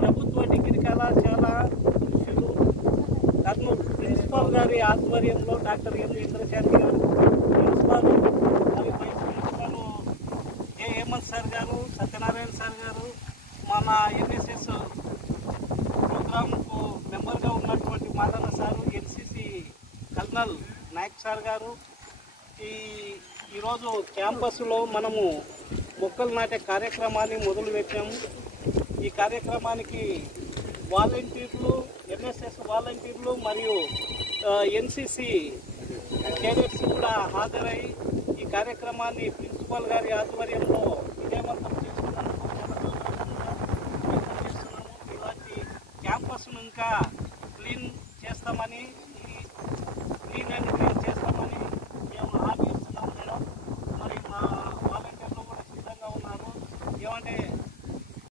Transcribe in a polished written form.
ప్రభుత్వ డిగ్రీ కళాశాల కర్నూలు ప్రిన్సిపాల్ గారి ఆధ్వర్యంలో డాక్టర్ ఎం ఇంద్రశాంతి గారు ప్రిన్సిపాల్ మరియు vice principal A Hemanth sir గారు, సత్యనారాయణ సార్ గారు, మన ఎన్ఎస్ఎస్ ప్రోగ్రాంకు మెంబర్గా ఉన్నటువంటి Madanna sir, NCC colonel Nayak sir గారు, ఈరోజు క్యాంపస్లో మనము మొక్కలు నాటే కార్యక్రమాన్ని మొదలుపెట్టాము. ఈ కార్యక్రమానికి వాలంటీర్లు, ఎన్ఎస్ఎస్ వాలంటీర్లు మరియు ఎన్సిసి కేడెట్స్ కూడా హాజరై ఈ కార్యక్రమాన్ని ప్రిన్సిపాల్ గారి ఆధ్వర్యంలో విజయవంతం చేసుకున్నందుకు ఇలాంటి క్యాంపస్ను ఇంకా క్లీన్ చేస్తామని